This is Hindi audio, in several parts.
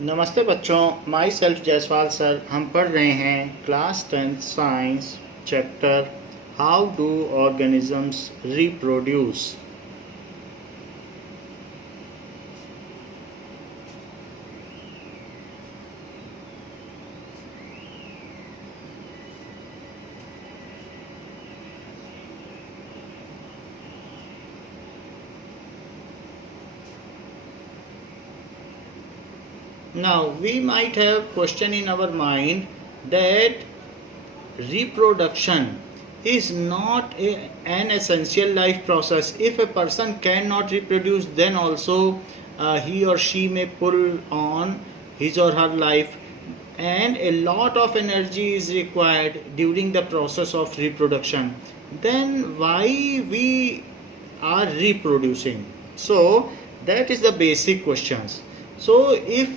नमस्ते बच्चों, माई सेल्फ जायसवाल सर। हम पढ़ रहे हैं class 10th science chapter how do organisms reproduce. Now we might have question in our mind that reproduction is not an essential life process. If a person cannot reproduce, then also he or she may pull on his or her life, and a lot of energy is required during the process of reproduction. Then why we are reproducing? So that is the basic questions. So if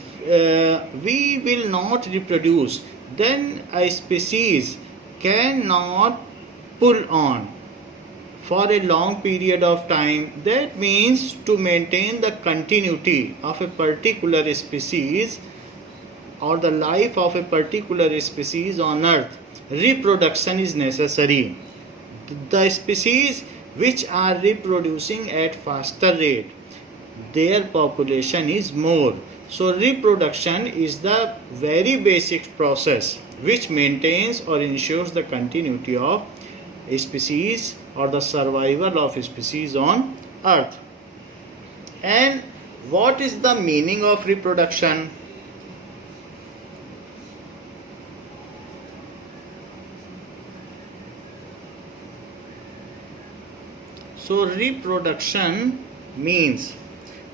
we will not reproduce, then a species cannot pull on for a long period of time. That means to maintain the continuity of a particular species or the life of a particular species on earth, reproduction is necessary. The species which are reproducing at faster rate, their population is more. So reproduction is the very basic process which maintains or ensures the continuity of a species or the survival of a species on earth. And what is the meaning of reproduction? So reproduction means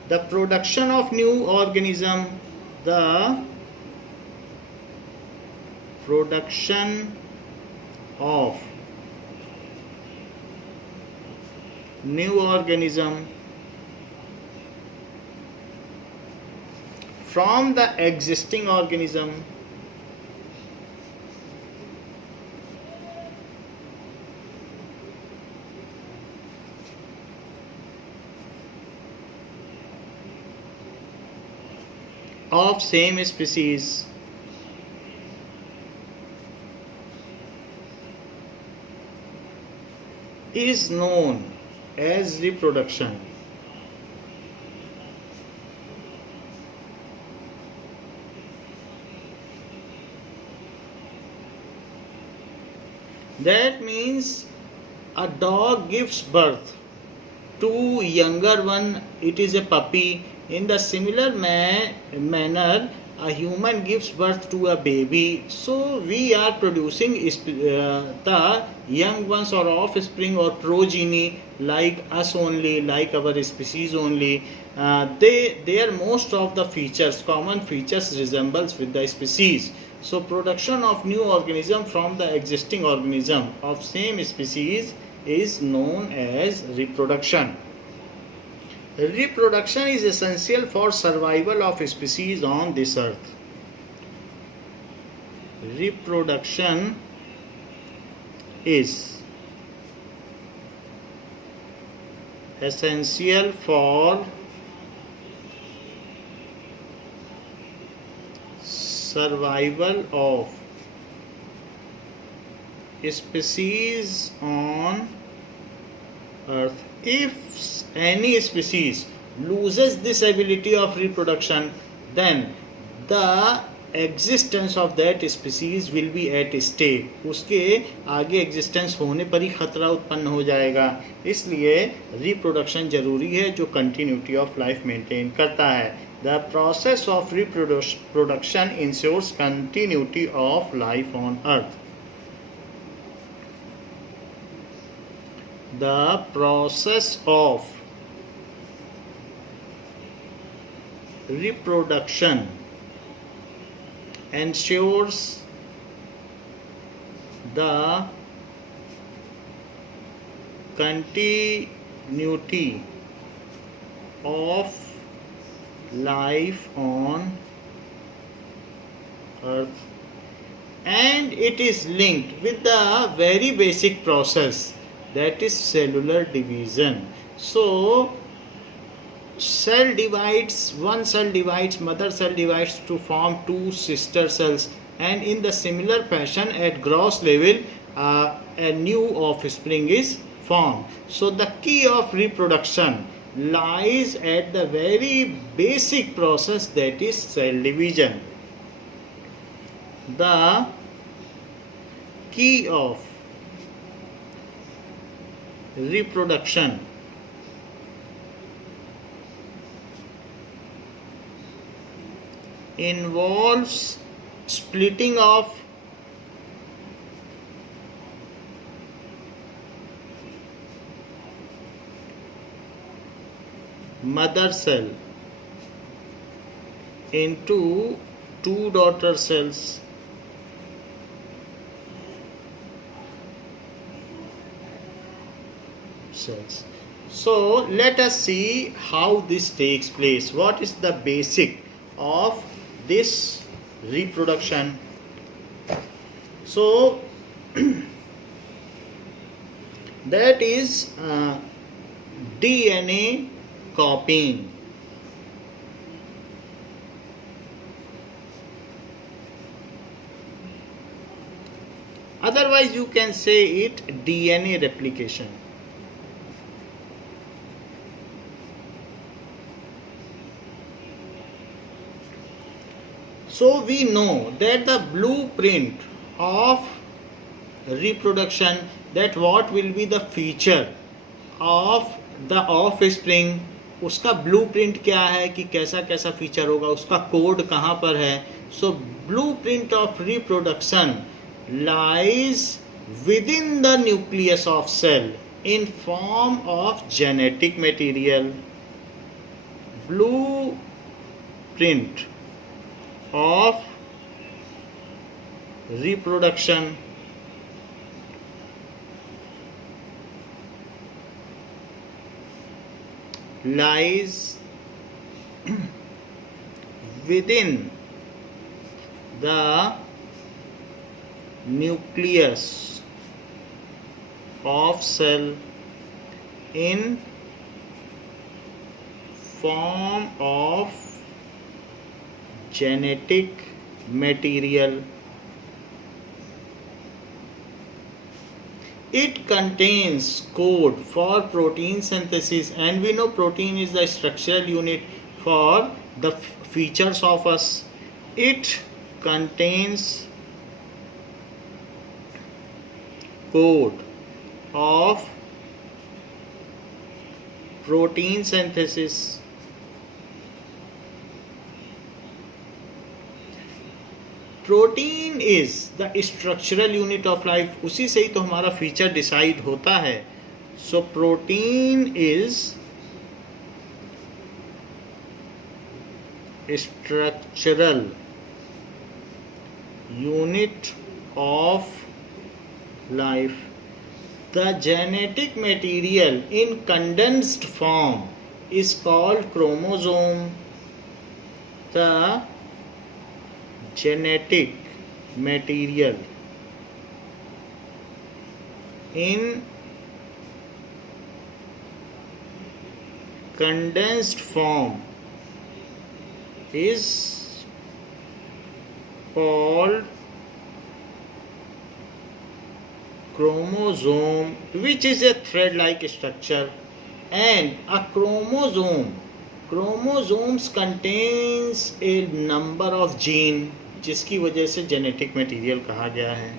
the production of new organism, the production of new organism from the existing organism of same species is known as reproduction. That means a dog gives birth to younger one, it is a puppy. In the similar manner, a human gives birth to a baby. So we are producing the young ones or offspring or progeny like us only, like our species only. Their most of the features, common features, resembles with the species. So production of new organism from the existing organism of same species is known as reproduction. Reproduction is essential for survival of species on this earth. Reproduction is essential for survival of species on earth. If any species loses this ability of reproduction, then the existence of that species will be at stake. उसके आगे existence होने पर ही खतरा उत्पन्न हो जाएगा. इसलिए reproduction जरूरी है जो continuity of life maintain करता है. The process of reproduction ensures continuity of life on earth. The process of reproduction ensures the continuity of life on earth, and it is linked with the very basic process, that is cellular division. So one cell divides, mother cell divides to form two sister cells, and in the similar fashion at gross level a new offspring is formed. So the key of reproduction lies at the very basic process, that is cell division. The key of reproduction involves splitting of mother cell into two daughter cells. So let us see how this takes place. What is the basic of this reproduction? So that is DNA copying. Otherwise you can say it DNA replication. So we know that the blueprint of reproduction, that what will be the feature of the offspring, उसका ब्लूप्रिंट क्या है कि कैसा कैसा फीचर होगा, उसका कोड कहाँ पर है. So blueprint of reproduction lies within the nucleus of cell in form of genetic material. Blueprint of reproduction lies within the nucleus of cell in form of genetic material. It contains code for protein synthesis, and we know protein is the structural unit for the features of us. It contains code of protein synthesis. Protein is the structural unit of life, उसी से ही तो हमारा फीचर डिसाइड होता है. So protein is structural unit of life. The genetic material in condensed form is called chromosome. The genetic material in condensed form is called chromosome, which is a thread-like structure. And a chromosomes contains a number of gene, जिसकी वजह से जेनेटिक मटेरियल कहा गया है.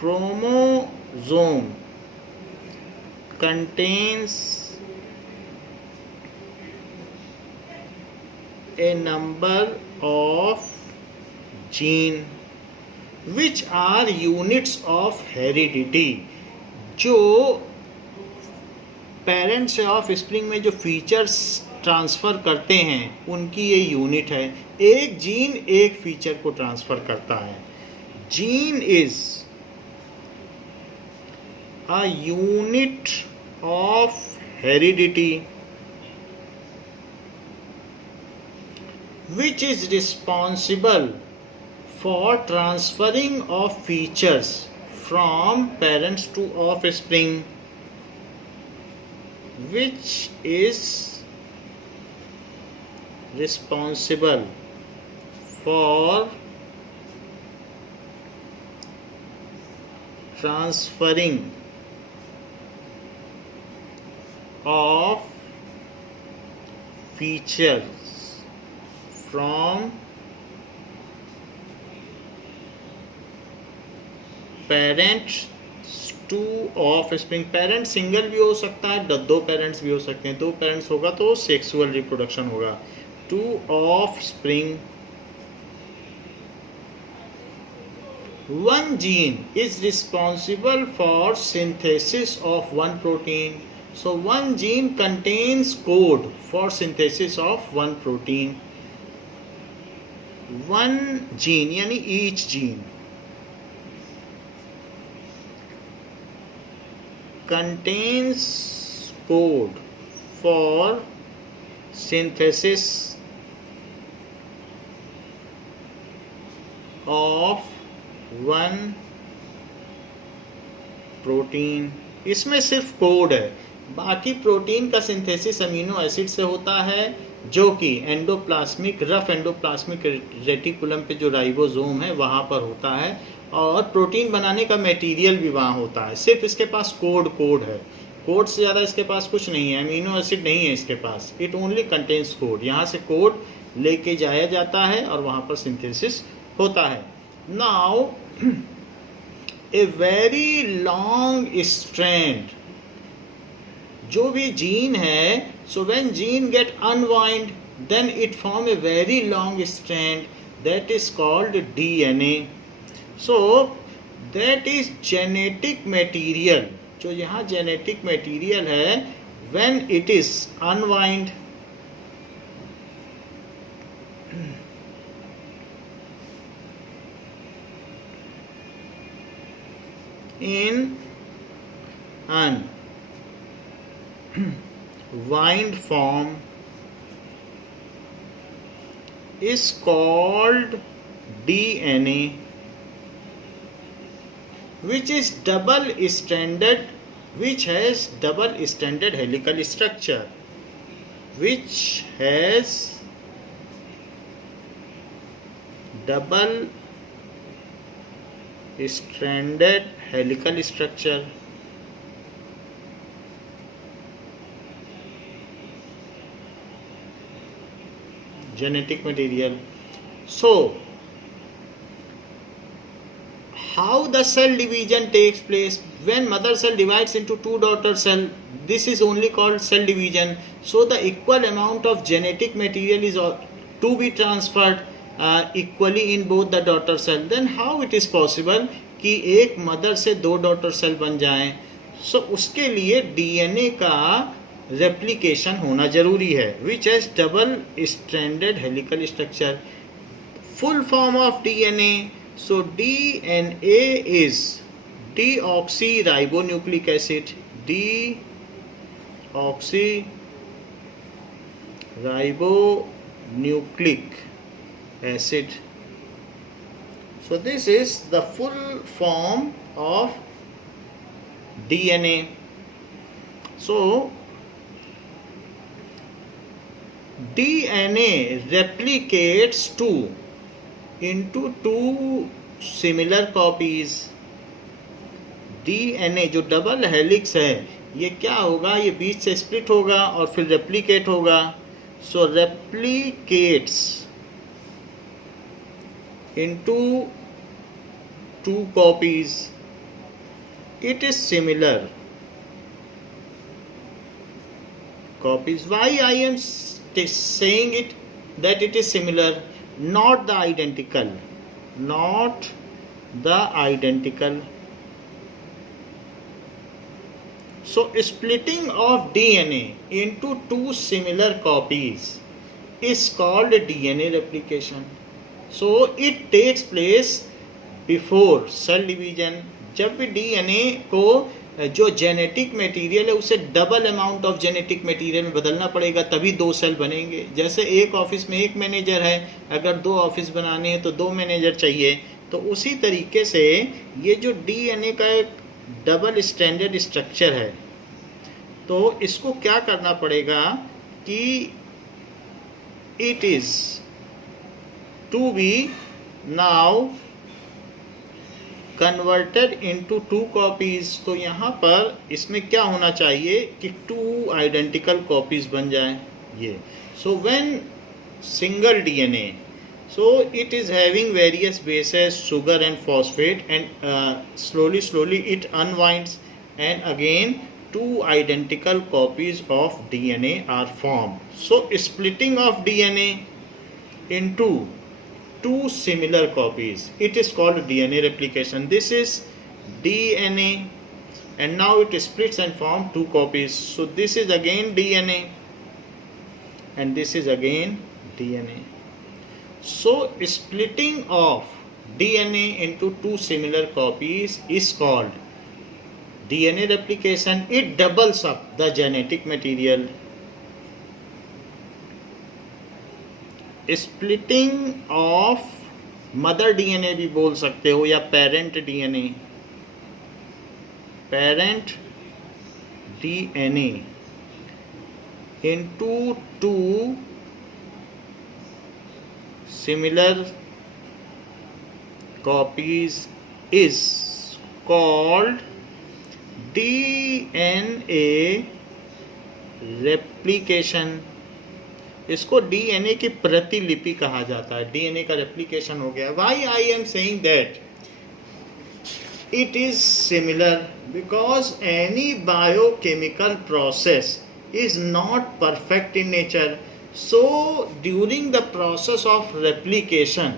Chromosome contains a number of gene which are units of heredity. जो पेरेंट्स से ऑफ स्प्रिंग में जो फीचर्स ट्रांसफ़र करते हैं उनकी ये यूनिट है. एक जीन एक फीचर को ट्रांसफ़र करता है. Gene is a unit of heredity which is responsible for transferring of features from parents to offspring. which is responsible for transferring of features from parents two of spring. Parent single भी हो सकता है, दो पेरेंट्स भी हो सकते हैं। दो पेरेंट्स होगा तो सेक्सुअल रिप्रोडक्शन होगा। Two of spring, one gene is responsible for synthesis of one protein. So one gene contains code for synthesis of one protein. One gene यानी each gene contains code for synthesis of one protein. इसमें सिर्फ कोड है, बाकी प्रोटीन का सिंथेसिस अमीनो एसिड से होता है, जो कि एंडोप्लाज्मिक रफ एंडोप्लाज्मिक रेटिकुलम पे जो राइबोसोम है वहाँ पर होता है, और प्रोटीन बनाने का मटेरियल भी वहाँ होता है। सिर्फ इसके पास कोड है, कोड से ज़्यादा इसके पास कुछ नहीं है। अमीनो एसिड नहीं है इसके पास, इट ओनली कंटेन्स कोड। यहाँ से कोड लेके जाया जाता है और वहाँ पर सिंथेसिस होता है। Now a very long strand, जो भी जीन है, so when gene get unwind then it form a very long strand that is called DNA. So that is genetic material. जो यहाँ जेनेटिक मटेरियल है, when it is unwind in unwind form is called DNA, which is double stranded, which has double stranded helical structure, which has double stranded helical structure. Genetic material. So how the cell division takes place? When mother cell divides into two daughter cell, this is only called cell division. So the equal amount of genetic material is to be transferred equally in both the daughter cell. Then how it is possible कि एक मदर से दो डॉटर सेल बन जाएं? सो उसके लिए डीएनए का रेप्लिकेशन होना जरूरी है, which has double stranded helical structure. Full form of DNA, so DNA is deoxy ribonucleic acid, deoxy ribonucleic acid. So this is the full form of DNA. So DNA replicates into two similar copies. DNA जो डबल हेलिक्स है, ये क्या होगा, ये बीच से स्प्लिट होगा और फिर रेप्लिकेट होगा. सो replicates into two copies. It is similar copies. Why I am saying it that it is similar, not the identical, not the identical. So splitting of DNA into two similar copies is called DNA replication. So it takes place before cell division. जब भी डीएनए को जो जेनेटिक मटेरियल है उसे double amount of genetic material में बदलना पड़ेगा, तभी दो सेल बनेंगे. जैसे एक ऑफिस में एक मैनेजर है, अगर दो ऑफिस बनाने हैं तो दो मैनेजर चाहिए. तो उसी तरीके से ये जो डीएनए का एक डबल स्टैंडर्ड स्ट्रक्चर है, तो इसको क्या करना पड़ेगा कि it is to be now converted into 2 copies. तो यहाँ पर इसमें क्या होना चाहिए कि 2 आइडेंटिकल कॉपीज बन जाए ये। So when single DNA, so it is having various bases, sugar and phosphate, and slowly it unwinds, and again 2 identical copies of DNA are formed. So splitting of DNA into 2 similar copies, it is called DNA replication. This is DNA, and now it splits and forms 2 copies. So this is again DNA, and this is again DNA. So splitting of DNA into 2 similar copies is called DNA replication. It doubles up the genetic material. Splitting of mother DNA भी बोल सकते हो, या parent DNA, parent DNA into 2 similar copies is called DNA replication. इसको DNA की प्रतिलिपि कहा जाता है। DNA का रेप्लिकेशन हो गया। Why I am saying that it is similar? Because any biochemical process is not perfect in nature. So during the process of replication,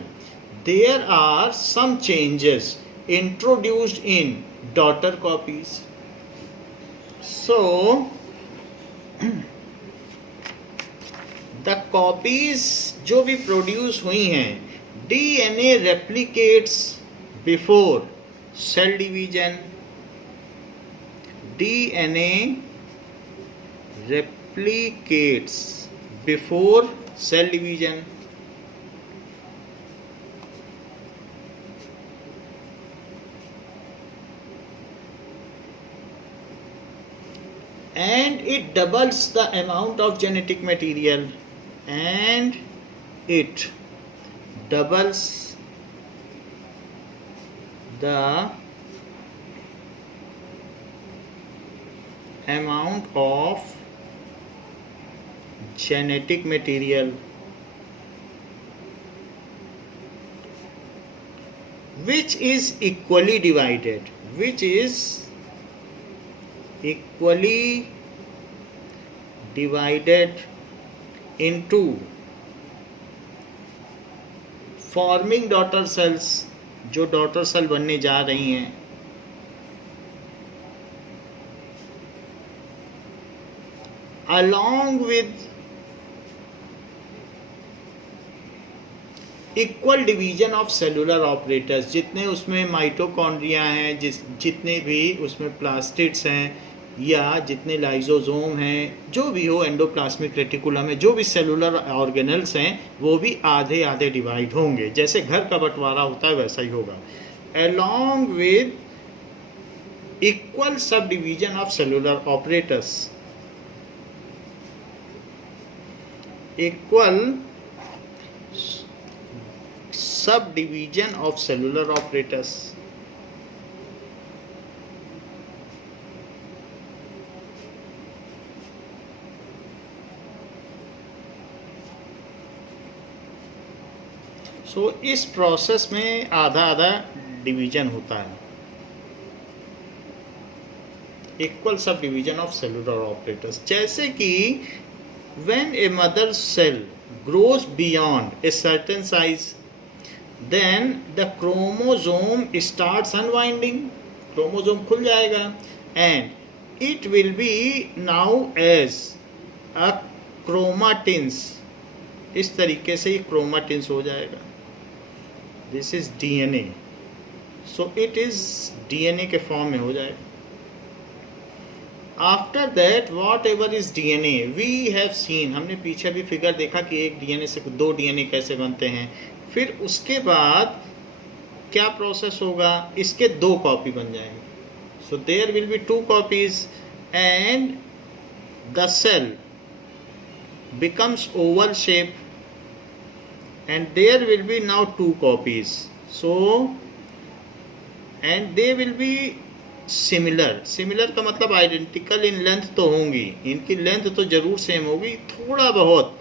there are some changes introduced in daughter copies. So the copies जो भी प्रोड्यूस हुई हैं, DNA replicates before cell division. DNA replicates before cell division. And it doubles the amount of genetic material, and it doubles the amount of genetic material which is equally divided, into forming daughter cells, जो daughter cell बनने जा रही हैं, along with equal division of cellular operators. जितने उसमें माइटोकॉन्ड्रिया हैं, जितने भी उसमें प्लास्टिड्स हैं, या जितने लाइजोसोम हैं, जो भी हो, एंडोप्लाज्मिक रेटिकुलम में जो भी सेलुलर ऑर्गेनल्स हैं, वो भी आधे आधे डिवाइड होंगे। जैसे घर का बंटवारा होता है वैसा ही होगा। along with equal subdivision of cellular operators, equal subdivision of cellular operators. सो इस प्रोसेस में आधा आधा डिवीजन होता है। Equal sub division of cellular operators, जैसे कि when a mother cell grows beyond a certain size, then the chromosome starts unwinding. Chromosome खुल जाएगा, and it will be now as a chromatins. इस तरीके से ये क्रोमाटिन्स हो जाएगा। This is DNA. So it is DNA के फॉर्म में हो जाएगा। After that whatever is DNA we have seen, हमने पीछे भी फिगर देखा कि एक डीएनए से 2 डीएनए कैसे बनते हैं। फिर उसके बाद क्या प्रोसेस होगा, इसके 2 कॉपी बन जाएंगे। So there will be 2 copies, and the cell becomes oval shape and there will be now 2 copies. So and they will be similar का मतलब आइडेंटिकल इन लेंथ तो होंगी, इनकी लेंथ तो जरूर सेम होगी, थोड़ा बहुत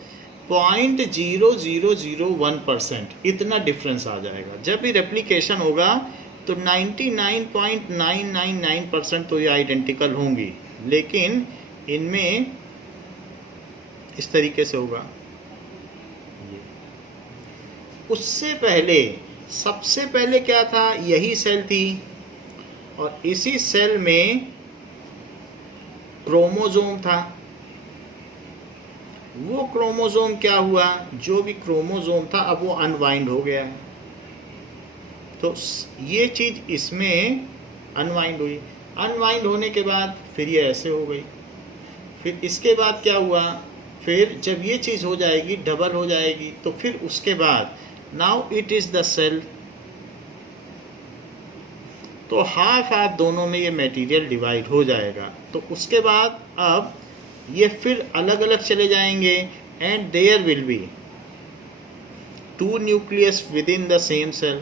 0.0001% इतना डिफरेंस आ जाएगा। जब भी रेप्लिकेशन होगा तो 99.999% तो ये आइडेंटिकल होंगी, लेकिन इनमें इस तरीके से होगा। उससे पहले सबसे पहले क्या था, यही सेल थी और इसी सेल में क्रोमोसोम था। वो क्रोमोसोम क्या हुआ, जो भी क्रोमोसोम था अब वो अनवाइंड हो गया है। तो ये चीज इसमें अनवाइंड हुई, अनवाइंड होने के बाद फिर ये ऐसे हो गई। फिर इसके बाद क्या हुआ, फिर जब ये चीज हो जाएगी डबल हो जाएगी, तो फिर उसके बाद now it is the cell. तो हाफ हाफ दोनों में ये मटेरियल डिवाइड हो जाएगा। तो उसके बाद अब ये फिर अलग अलग चले जाएंगे and there will be 2 nucleus within the same cell.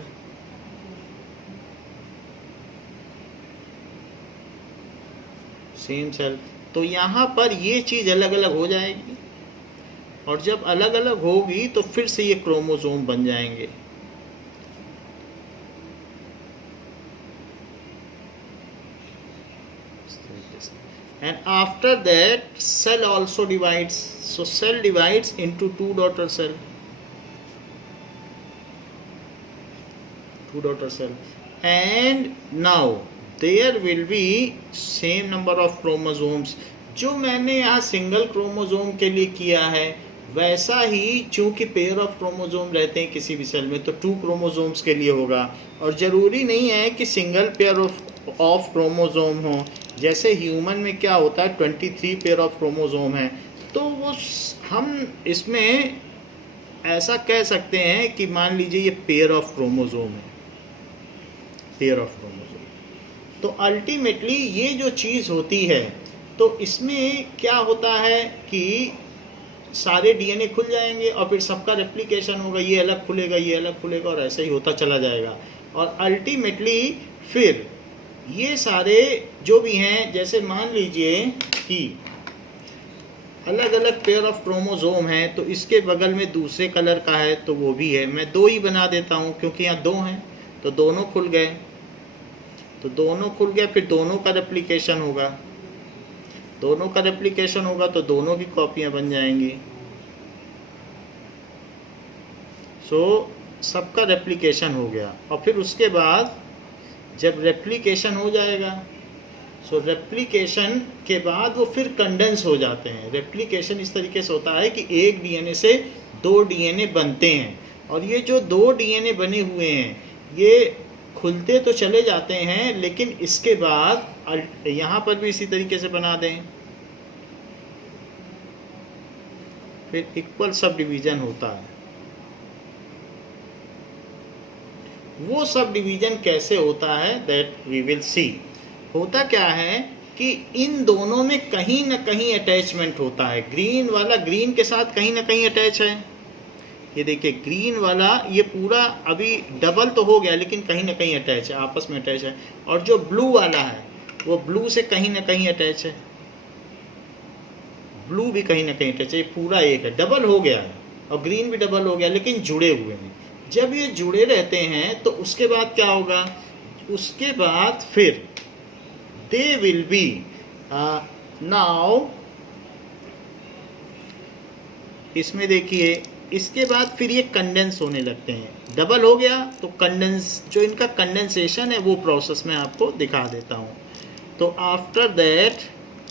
Same cell, तो यहाँ पर ये चीज अलग अलग हो जाएगी और जब अलग अलग होगी तो फिर से ये क्रोमोसोम बन जाएंगे। And after that cell also divides. So cell divides into 2 daughter cell. 2 daughter cell. And now there will be same number of chromosomes. जो मैंने यहाँ सिंगल क्रोमोसोम के लिए किया है वैसा ही, चूंकि पेयर ऑफ क्रोमोसोम रहते हैं किसी भी सेल में, तो 2 क्रोमोसोम्स के लिए होगा। और ज़रूरी नहीं है कि सिंगल पेयर ऑफ क्रोमोसोम हो। जैसे ह्यूमन में क्या होता है 23 पेयर ऑफ क्रोमोसोम है, तो वो हम इसमें ऐसा कह सकते हैं कि मान लीजिए ये पेयर ऑफ क्रोमोसोम है, पेयर ऑफ क्रोमोसोम। तो अल्टीमेटली ये जो चीज़ होती है, तो इसमें क्या होता है कि सारे डीएनए खुल जाएंगे और फिर सबका रेप्लिकेशन होगा, ये अलग खुलेगा ये अलग खुलेगा और ऐसे ही होता चला जाएगा। और अल्टीमेटली फिर ये सारे जो भी हैं, जैसे मान लीजिए कि अलग अलग पेयर ऑफ क्रोमोसोम हैं, तो इसके बगल में दूसरे कलर का है तो वो भी है, मैं 2 ही बना देता हूँ क्योंकि यहाँ 2 हैं, तो दोनों खुल गए। तो दोनों खुल गए, फिर दोनों का रेप्लिकेशन होगा, दोनों का रेप्लिकेशन होगा तो दोनों की कॉपियाँ बन जाएंगी। सो सबका रेप्लिकेशन हो गया और फिर उसके बाद जब रेप्लिकेशन हो जाएगा, सो रेप्लिकेशन के बाद वो फिर कंडेंस हो जाते हैं। रेप्लिकेशन इस तरीके से होता है कि एक डीएनए से 2 डीएनए बनते हैं और ये जो 2 डीएनए बने हुए हैं ये खुलते तो चले जाते हैं, लेकिन इसके बाद यहाँ पर भी इसी तरीके से बना दें, फिर इक्वल सब डिवीजन होता है। वो सब डिवीजन कैसे होता है दैट वी विल सी। होता क्या है कि इन दोनों में कहीं ना कहीं अटैचमेंट होता है। ग्रीन वाला ग्रीन के साथ कहीं ना कहीं अटैच है, ये देखिए ग्रीन वाला ये पूरा अभी डबल तो हो गया लेकिन कहीं ना कहीं अटैच है, आपस में अटैच है। और जो ब्लू वाला है वो ब्लू से कहीं ना कहीं अटैच है, ब्लू भी कहीं ना कहीं अटैच है, ये पूरा एक है, डबल हो गया है। और ग्रीन भी डबल हो गया लेकिन जुड़े हुए हैं। जब ये जुड़े रहते हैं तो उसके बाद क्या होगा, उसके बाद फिर दे विल बी नाउ, इसमें देखिए इसके बाद फिर ये कंडेंस होने लगते हैं। डबल हो गया तो कंडेंस, जो इनका कंडेंसेशन है वो प्रोसेस में आपको दिखा देता हूँ। तो आफ्टर दैट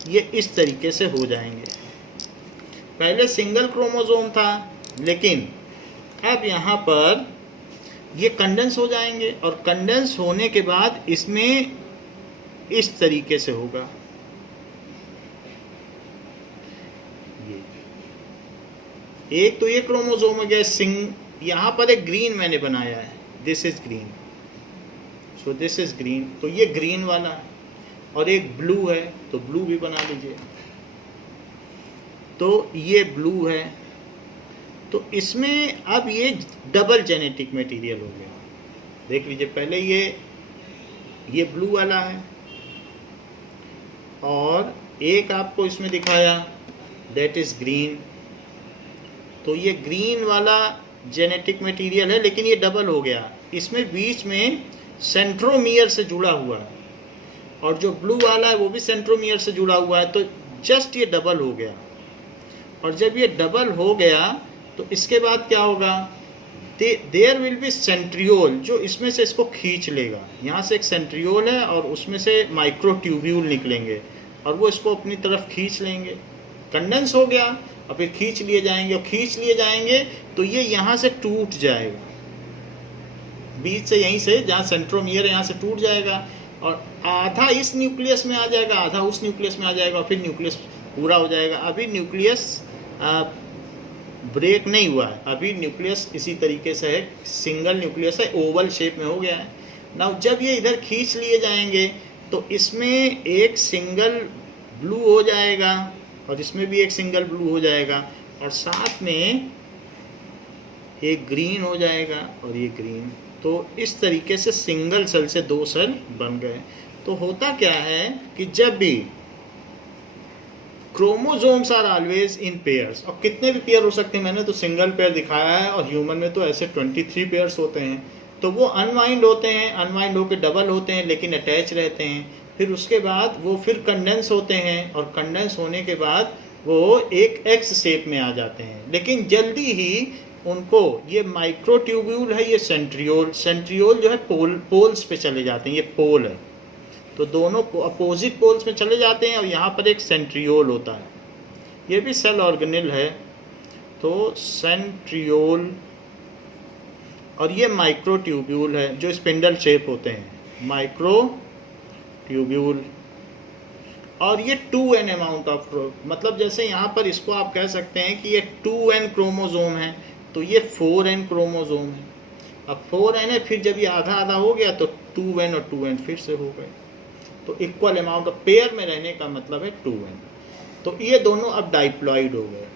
ये इस तरीके से हो जाएंगे। पहले सिंगल क्रोमोसोम था लेकिन अब यहाँ पर ये कंडेंस हो जाएंगे और कंडेंस होने के बाद इसमें इस तरीके से होगा। एक तो ये क्रोमोसोम हो गया यहाँ पर एक ग्रीन मैंने बनाया है, this is green, so this is green, तो ये ग्रीन वाला है। और एक ब्लू है तो ब्लू भी बना लीजिए। तो ये ब्लू है, तो इसमें अब ये डबल जेनेटिक मटेरियल हो गया। देख लीजिए, पहले ये ब्लू वाला है और एक आपको इसमें दिखाया दैट इज ग्रीन, तो ये ग्रीन वाला जेनेटिक मटेरियल है, लेकिन ये डबल हो गया। इसमें बीच में सेंट्रोमियर से जुड़ा हुआ है और जो ब्लू वाला है वो भी सेंट्रोमियर से जुड़ा हुआ है, तो जस्ट ये डबल हो गया। और जब ये डबल हो गया तो इसके बाद क्या होगा, देयर विल बी सेंट्रियोल जो इसमें से इसको खींच लेगा। यहाँ से एक सेंट्रियोल है और उसमें से माइक्रोट्यूब्यूल निकलेंगे और वो इसको अपनी तरफ खींच लेंगे। कंडेंस हो गया और फिर खींच लिए जाएंगे, और खींच लिए जाएंगे तो ये यहाँ से टूट जाएगा, बीच से यहीं से जहाँ सेंट्रोमियर है यहाँ से टूट जाएगा और आधा इस न्यूक्लियस में आ जाएगा, आधा उस न्यूक्लियस में आ जाएगा और फिर न्यूक्लियस पूरा हो जाएगा। अभी न्यूक्लियस ब्रेक नहीं हुआ है, अभी न्यूक्लियस इसी तरीके से है, सिंगल न्यूक्लियस है, ओवल शेप में हो गया है। नाउ जब ये इधर खींच लिए जाएंगे तो इसमें एक सिंगल ब्लू हो जाएगा और इसमें भी एक सिंगल ब्लू हो जाएगा और साथ में एक ग्रीन हो जाएगा और ये ग्रीन। तो इस तरीके से सिंगल सेल से दो सेल बन गए। तो होता क्या है कि जब भी chromosomes are always in pairs, और कितने भी पेयर हो सकते हैं, मैंने तो सिंगल पेयर दिखाया है और ह्यूमन में तो ऐसे 23 पेयर्स होते हैं। तो वो अनवाइंड होते हैं, अनवाइंड होकर डबल होते हैं लेकिन अटैच रहते हैं। फिर उसके बाद वो फिर कंडेंस होते हैं और कंडेंस होने के बाद वो एक एक्स शेप में आ जाते हैं, लेकिन जल्दी ही उनको ये माइक्रोट्यूब्यूल है, ये सेंट्रियोल जो है पोल्स पे चले जाते हैं, ये पोल है, तो दोनों अपोजिट पोल्स में चले जाते हैं और यहाँ पर एक सेंट्रियोल होता है, ये भी सेल ऑर्गेनेल है। तो सेंट्रियोल और ये माइक्रोट्यूब्यूल है जो स्पिंडल शेप होते हैं, माइक्रोट्यूब्यूल। और ये 2n अमाउंट ऑफ, मतलब जैसे यहाँ पर इसको आप कह सकते हैं कि ये 2n क्रोमोसोम है, तो ये 4n क्रोमोसोम है। अब 4n है, फिर जब ये आधा आधा हो गया तो 2n और 2n फिर से हो गए, तो इक्वल अमाउंट ऑफ पेयर में रहने का मतलब है 2n। तो ये दोनों अब डाइप्लॉइड हो गए,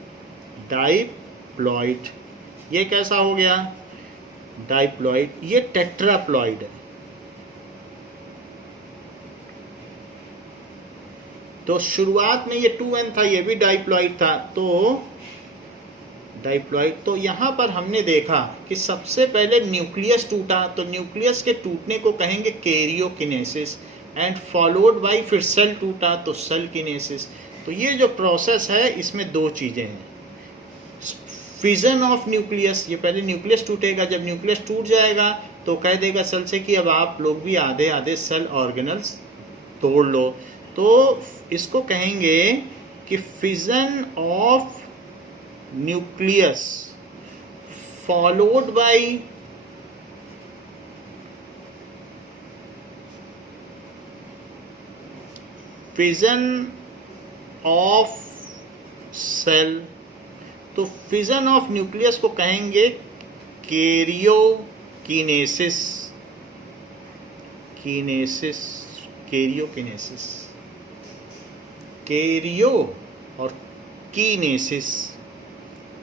डाइप्लॉइड। ये कैसा हो गया, डाइप्लॉइड। ये टेट्राप्लॉइड है। तो शुरुआत में ये 2n था, ये भी डाइप्लॉइड था, तो डाइप्लॉइड। तो यहाँ पर हमने देखा कि सबसे पहले न्यूक्लियस टूटा, तो न्यूक्लियस के टूटने को कहेंगे कैरियोकिनेसिस, एंड फॉलोड बाय फिर सेल टूटा तो सेल किनेसिस। तो ये जो प्रोसेस है इसमें दो चीज़ें हैं, फिजन ऑफ न्यूक्लियस, ये पहले न्यूक्लियस टूटेगा, जब न्यूक्लियस टूट जाएगा तो कह देगा सेल से कि अब आप लोग भी आधे आधे सेल ऑर्गेनल्स तोड़ लो, तो इसको कहेंगे कि fission of nucleus followed by fission of cell. तो फिजन ऑफ न्यूक्लियस को कहेंगे कैरियोकिनेसिस, कैरियोकिनेसिस, कैरियो और कीनेसिस,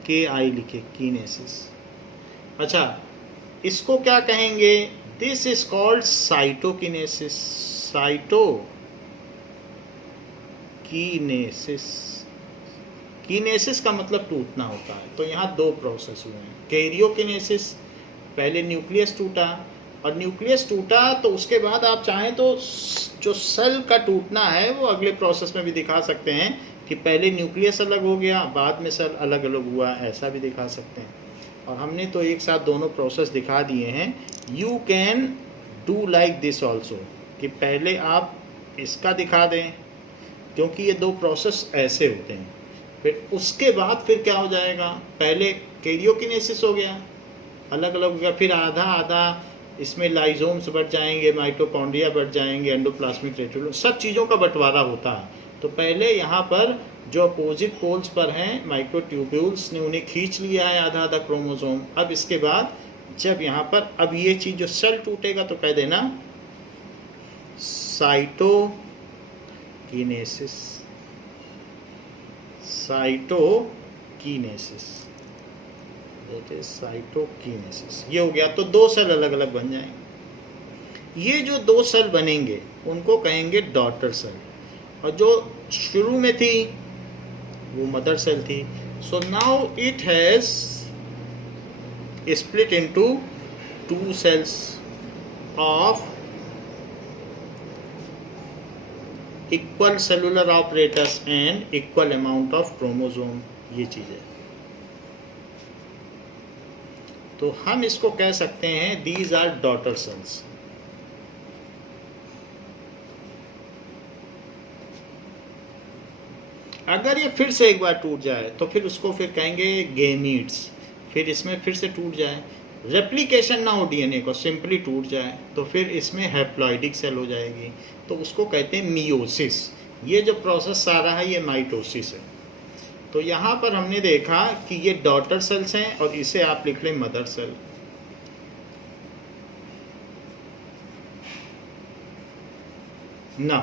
के आई लिखे, कीनेसिस। अच्छा, इसको क्या कहेंगे, this is called cytokinesis, cytokinesis. Kinesis का मतलब टूटना होता है। तो यहाँ दो प्रोसेस हुए हैं, कैरियोकिनेसिस, पहले न्यूक्लियस टूटा, और न्यूक्लियस टूटा तो उसके बाद आप चाहें तो जो सेल का टूटना है वो अगले प्रोसेस में भी दिखा सकते हैं कि पहले न्यूक्लियस अलग हो गया, बाद में सेल अलग अलग हुआ, ऐसा भी दिखा सकते हैं। और हमने तो एक साथ दोनों प्रोसेस दिखा दिए हैं। You can do like this also, कि पहले आप इसका दिखा दें, क्योंकि ये दो प्रोसेस ऐसे होते हैं। फिर उसके बाद फिर क्या हो जाएगा, पहले कैरियोकिनेसिस हो गया, अलग अलग हो गया, फिर आधा आधा इसमें लाइजोम्स बढ़ जाएंगे, माइटोकॉन्ड्रिया बढ़ जाएंगे, एंडोप्लाज्मिक रेटिकुलम, सब चीज़ों का बंटवारा होता है। तो पहले यहाँ पर जो अपोजिट पोल्स पर हैं माइक्रोट्यूब्यूल्स ने उन्हें खींच लिया है आधा आधा क्रोमोसोम। अब इसके बाद जब यहाँ पर अब ये चीज़ जो सेल टूटेगा तो कह देना cytokinesis, cytokinesis, that is cytokinesis. ये हो गया, तो 2 सेल अलग अलग बन जाएंगे। ये जो 2 सेल बनेंगे उनको कहेंगे डॉटर सेल, और जो शुरू में थी वो मदर सेल थी। So now it has split into 2 cells of equal cellular apparatus and equal amount of chromosome। ये चीज़ है, तो हम इसको कह सकते हैं these are daughter cells। अगर ये फिर से एक बार टूट जाए तो फिर उसको फिर कहेंगे गेमीट्स, फिर इसमें फिर से टूट जाए, रेप्लिकेशन ना हो डीएनए को, सिंपली टूट जाए, तो फिर इसमें हैप्लॉइडिक सेल हो जाएगी, तो उसको कहते हैं मियोसिस। ये जो प्रोसेस सारा है ये माइटोसिस है। तो यहाँ पर हमने देखा कि ये डॉटर सेल्स हैं और इसे आप लिख लें मदर सेल। ना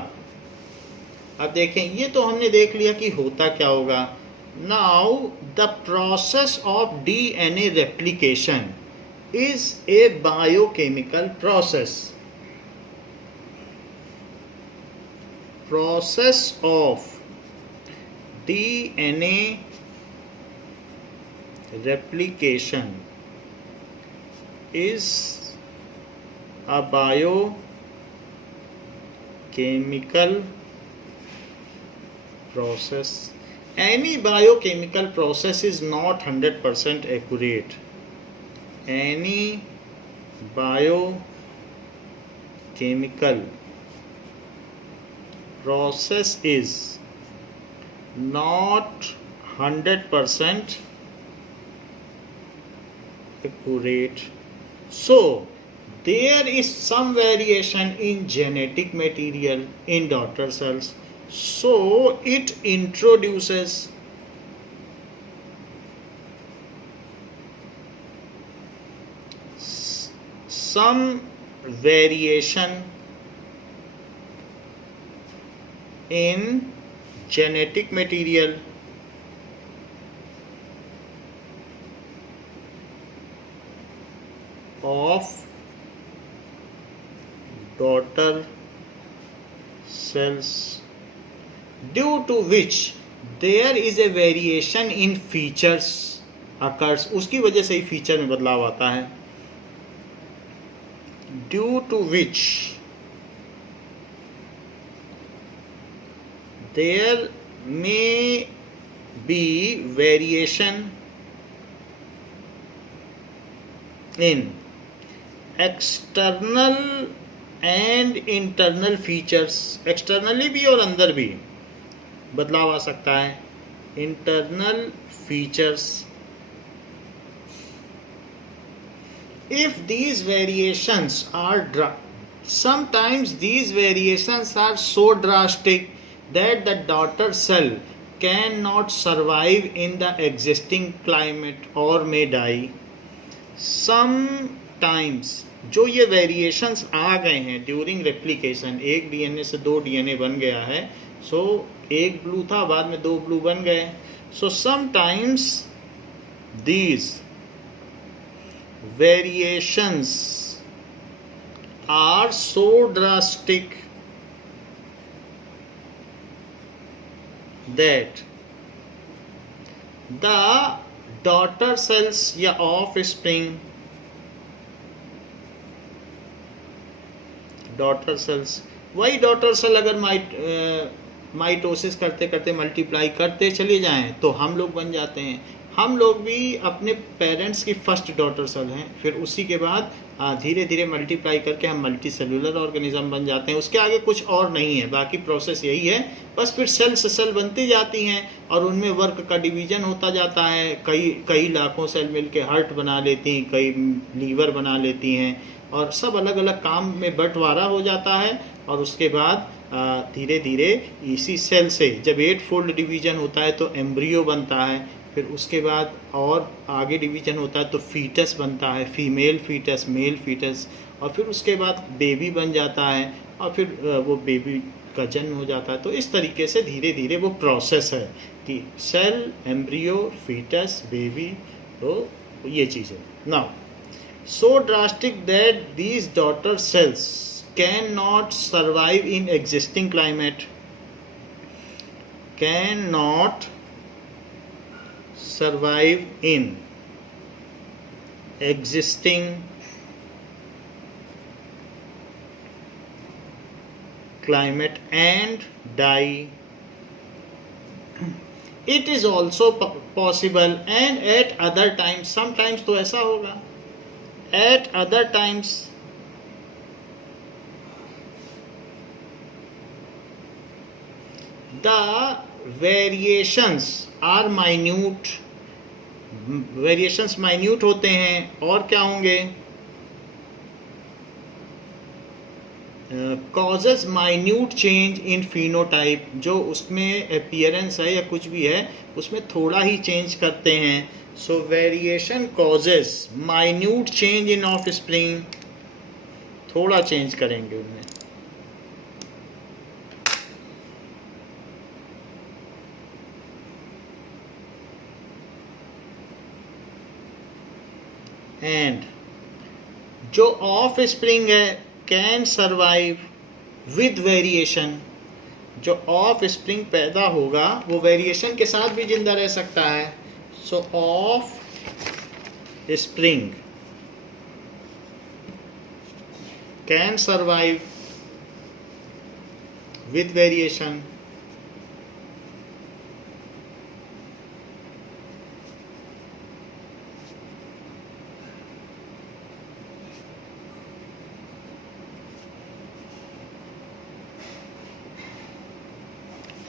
अब देखें, ये तो हमने देख लिया कि होता क्या होगा। Now the process of DNA replication is a biochemical process of DNA replication is a biochemical process. Any biochemical process is not 100% accurate. Any biochemical process is not 100% accurate. So there is some variation in genetic material in daughter cells. So it introduces some variation in genetic material of daughter cells, due to which there is a variation in features occurs। उसकी वजह से ही फीचर में बदलाव आता है। due to which there may be variation in external and internal features। Externally भी और अंदर भी बदलाव आ सकता है। internal features, if these variations are sometimes these variations are so drastic that the daughter cell cannot survive in the existing climate or may die। sometimes जो ये वेरिएशंस आ गए हैं ड्यूरिंग रेप्लिकेशन, एक डीएनए से 2 डीएनए बन गया है, सो एक ब्लू था बाद में 2 ब्लू बन गए। So sometimes these variations are so drastic that the daughter cells या offspring डॉटर सेल्स, वही डॉटर सेल अगर माइटोसिस करते करते मल्टीप्लाई करते चले जाएं तो हम लोग बन जाते हैं। हम लोग भी अपने पेरेंट्स की फर्स्ट डॉटर सेल हैं, फिर उसी के बाद धीरे धीरे मल्टीप्लाई करके हम मल्टी सेलुलर ऑर्गेनिज्म बन जाते हैं। उसके आगे कुछ और नहीं है, बाकी प्रोसेस यही है। बस फिर सेल से सेल बनती जाती हैं और उनमें वर्क का डिवीजन होता जाता है। कई लाखों सेल मिलके हार्ट बना लेती हैं, कई लीवर बना लेती हैं, और सब अलग अलग काम में बंटवारा हो जाता है। और उसके बाद धीरे धीरे इसी सेल से जब 8 फोल्ड डिवीजन होता है तो एम्ब्रियो बनता है, फिर उसके बाद और आगे डिवीजन होता है तो फीटस बनता है, फीमेल फीटस, मेल फीटस, और फिर उसके बाद बेबी बन जाता है और फिर वो बेबी का जन्म हो जाता है। तो इस तरीके से धीरे धीरे वो प्रोसेस है। कि सेल, एम्ब्रियो, फीटस, बेबी, तो ये चीज़ें. Now so drastic that these daughter cells cannot survive in existing climate, cannot survive in existing climate and die. It is also possible and at other times, sometimes तो ऐसा होगा, at other times the variations are minute, variations minute होते हैं. और क्या होंगे? causes minute change in phenotype, जो उसमें appearance है या कुछ भी है उसमें थोड़ा ही change करते हैं. So variation causes minute change in offspring, थोड़ा change करेंगे उनमें. And जो offspring है can survive with variation, जो offspring पैदा होगा वो variation के साथ भी जिंदा रह सकता है. So offspring can survive with variation.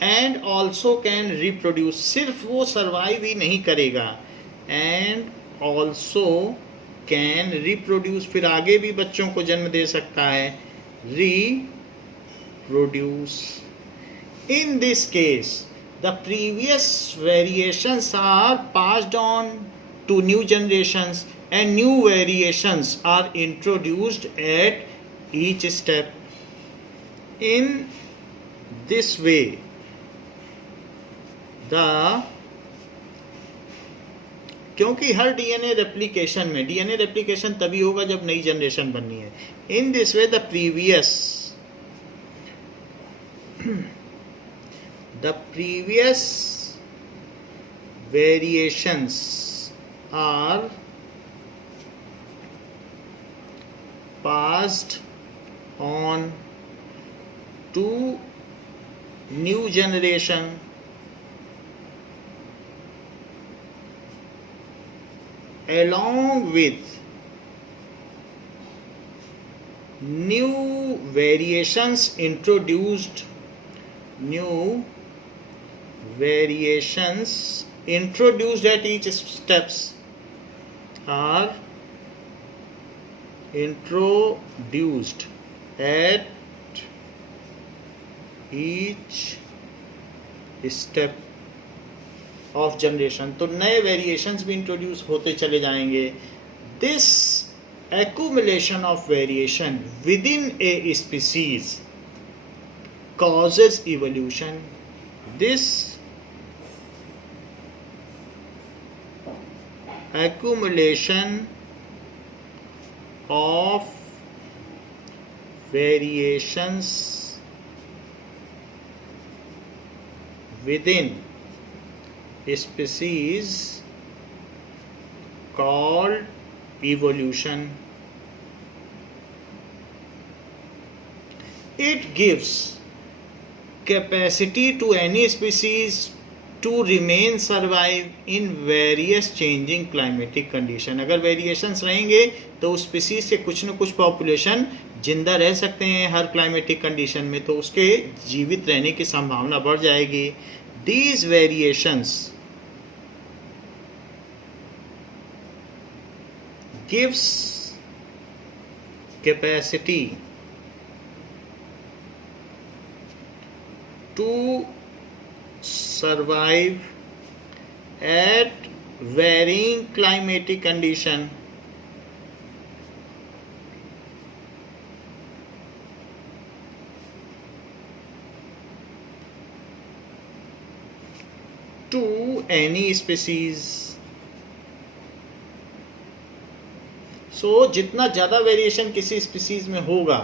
And also can reproduce, सिर्फ वो सर्वाइव ही नहीं करेगा, एंड ऑल्सो कैन रिप्रोड्यूस, फिर आगे भी बच्चों को जन्म दे सकता है. Reproduce. In this case the previous variations are passed on to new generations and new variations are introduced at each step. In this way क्योंकि हर डीएनए रेप्लिकेशन में, डीएनए रेप्लिकेशन तभी होगा जब नई जनरेशन बननी है. In this way the previous variations are passed on to new generation along with new variations introduced at each steps are introduced at each step of generation. तो नए वेरिएशंस भी इंट्रोड्यूस होते चले जाएंगे. This accumulation of variation within a species causes evolution. This accumulation of variations within a species called evolution. It gives capacity to any species to remain survive in various changing climatic condition. अगर वेरिएशंस रहेंगे तो उस स्पीसीज से कुछ न कुछ पॉपुलेशन जिंदा रह सकते हैं हर क्लाइमेटिक कंडीशन में, तो उसके जीवित रहने की संभावना बढ़ जाएगी. These variations gives capacity to survive at varying climatic condition. to any species. So जितना ज़्यादा वेरिएशन किसी स्पीसीज में होगा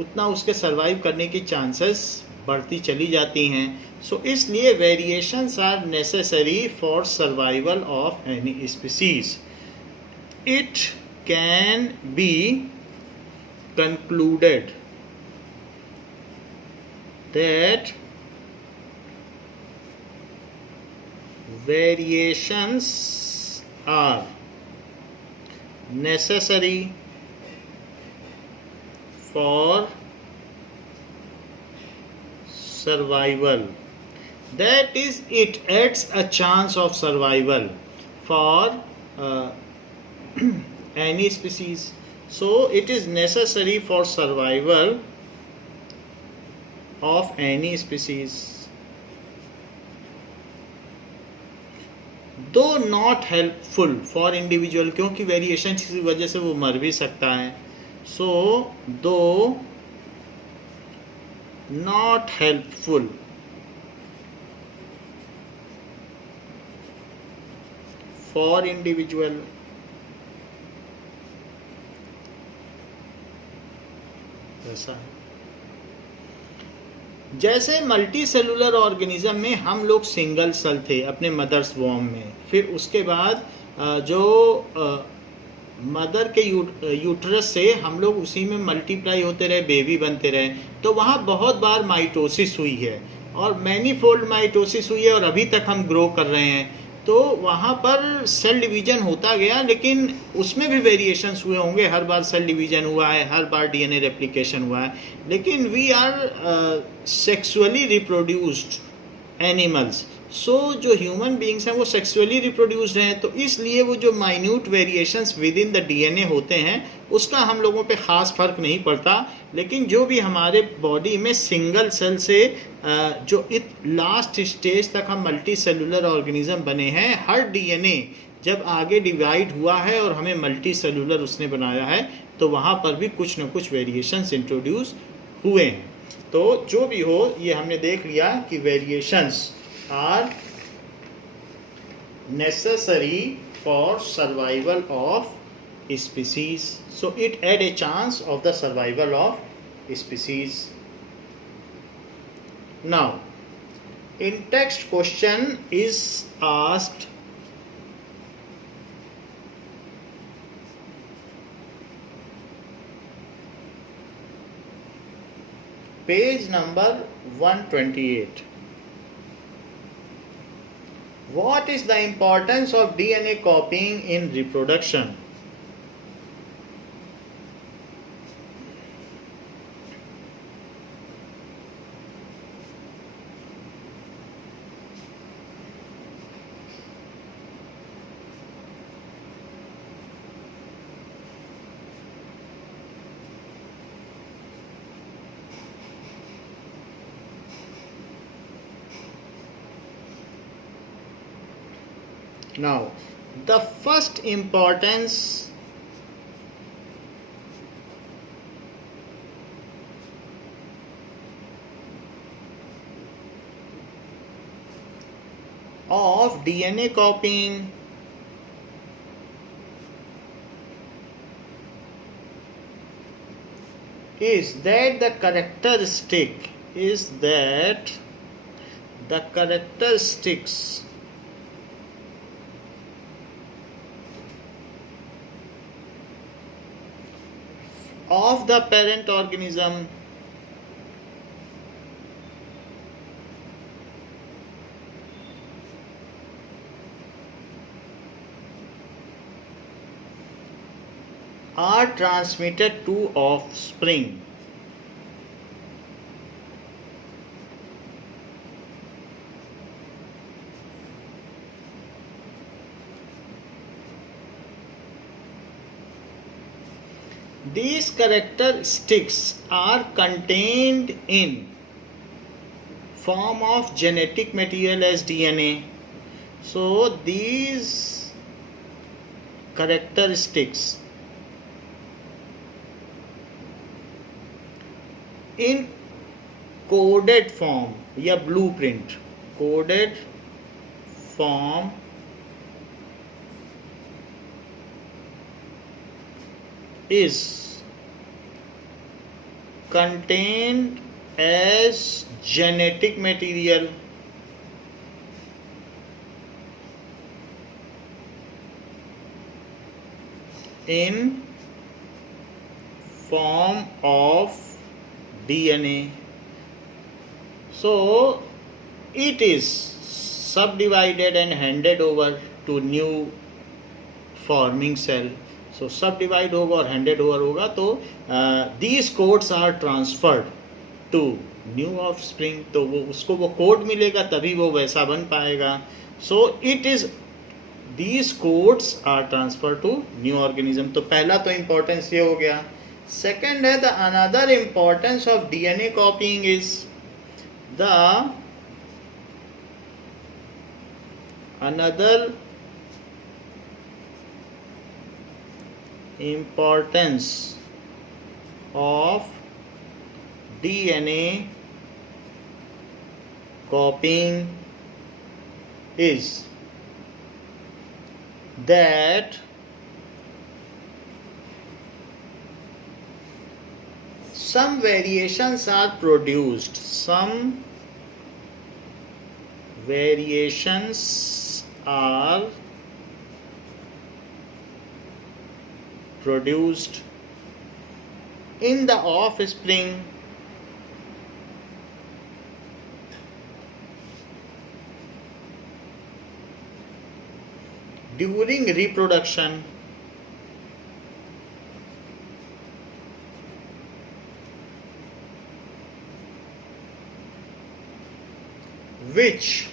उतना उसके सर्वाइव करने की चांसेस बढ़ती चली जाती हैं. सो इसलिए variations are necessary for survival of any species. It can be concluded that variations are necessary for survival. That is, it adds a chance of survival for any species. So it is necessary for survival of any species. Though not helpful for individual, क्योंकि वेरिएशन की वजह से वो मर भी सकता है. So though not helpful for individual, ऐसा है. जैसे मल्टी सेलुलर ऑर्गेनिज्म में हम लोग सिंगल सेल थे अपने मदर्स वॉर्म में, फिर उसके बाद जो मदर के यूट्रस से हम लोग उसी में मल्टीप्लाई होते रहे, बेबी बनते रहे, तो वहाँ बहुत बार माइटोसिस हुई है और मैनीफोल्ड माइटोसिस हुई है और अभी तक हम ग्रो कर रहे हैं. तो वहाँ पर सेल डिवीजन होता गया, लेकिन उसमें भी वेरिएशंस हुए होंगे. हर बार सेल डिवीजन हुआ है, हर बार डीएनए रेप्लिकेशन हुआ है, लेकिन we are sexually reproduced animals. So जो ह्यूमन बीइंग्स हैं वो सेक्सुअली रिप्रोड्यूस्ड हैं, तो इसलिए वो जो minute variations with in the DNA होते हैं उसका हम लोगों पे ख़ास फर्क नहीं पड़ता. लेकिन जो भी हमारे बॉडी में सिंगल सेल से जो लास्ट स्टेज तक हम मल्टी सेलुलर ऑर्गेनिज्म बने हैं, हर डीएनए जब आगे डिवाइड हुआ है और हमें मल्टी सेलुलर उसने बनाया है, तो वहाँ पर भी कुछ न कुछ वेरिएशंस इंट्रोड्यूस हुए हैं. तो जो भी हो, ये हमने देख लिया कि variations are necessary for survival of species. So it add a chance of the survival of species. Now, in text question is asked, page number 128. What is the importance of DNA copying in reproduction? Now, the first importance of DNA copying is that the characteristics of the parent organism are transmitted to offspring. These characteristics are contained in form of genetic material as DNA. So these characteristics in coded form या blueprint, coded form is contained as genetic material in form of DNA. So it is subdivided and handed over to new forming cell. So subdivide होगा और handed over होगा, तो these codes are transferred to new offspring, तो वो उसको वो कोड मिलेगा तभी वो वैसा बन पाएगा. So it is these codes are transferred to new organism. तो पहला तो importance ये हो गया. Second है the another importance of DNA copying is the another importance of DNA copying is that some variations are produced. Some variations are produced in the offspring during reproduction which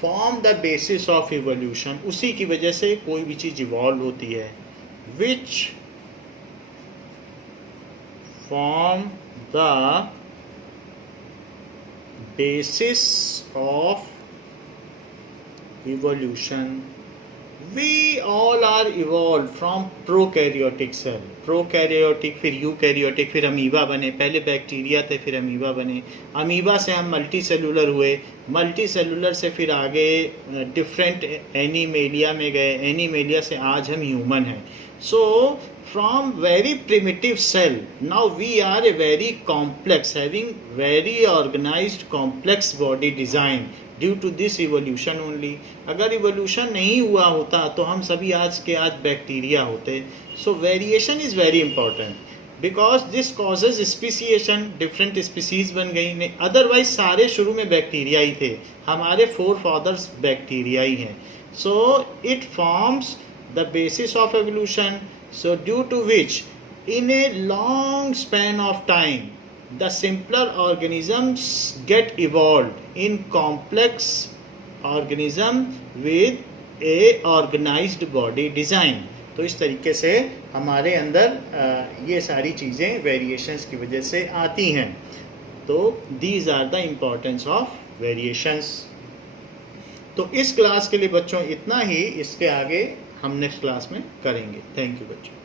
form the basis of evolution. उसी की वजह से कोई भी चीज इवॉल्व होती है. which form the basis of evolution. We all are evolved from prokaryotic cell. Prokaryotic, फिर eukaryotic, फिर अमीबा बने. पहले बैक्टीरिया थे, फिर अमीबा बने. अमीबा से हम मल्टी सेलुलर हुए. मल्टी सेलुलर से फिर आगे डिफरेंट एनिमेलिया में गए. एनिमेलिया से आज हम ह्यूमन हैं. So from very primitive cell, now we are a very complex, having very organized complex body design due to this evolution only. अगर evolution नहीं हुआ होता तो हम सभी आज के आज बैक्टीरिया होते. So variation is very important because this causes speciation. different species बन गई. नहीं otherwise सारे शुरू में बैक्टीरिया ही थे. हमारे forefathers बैक्टीरिया ही हैं. So it forms the basis of evolution. So due to which in a long span of time the simpler organisms get evolved in complex organism with a organized body design. तो इस तरीके से हमारे अंदर ये सारी चीज़ें वेरिएशंस की वजह से आती हैं. तो these are the importance of variations. तो इस क्लास के लिए बच्चों इतना ही. इसके आगे हम नेक्स्ट क्लास में करेंगे. थैंक यू बच्चों.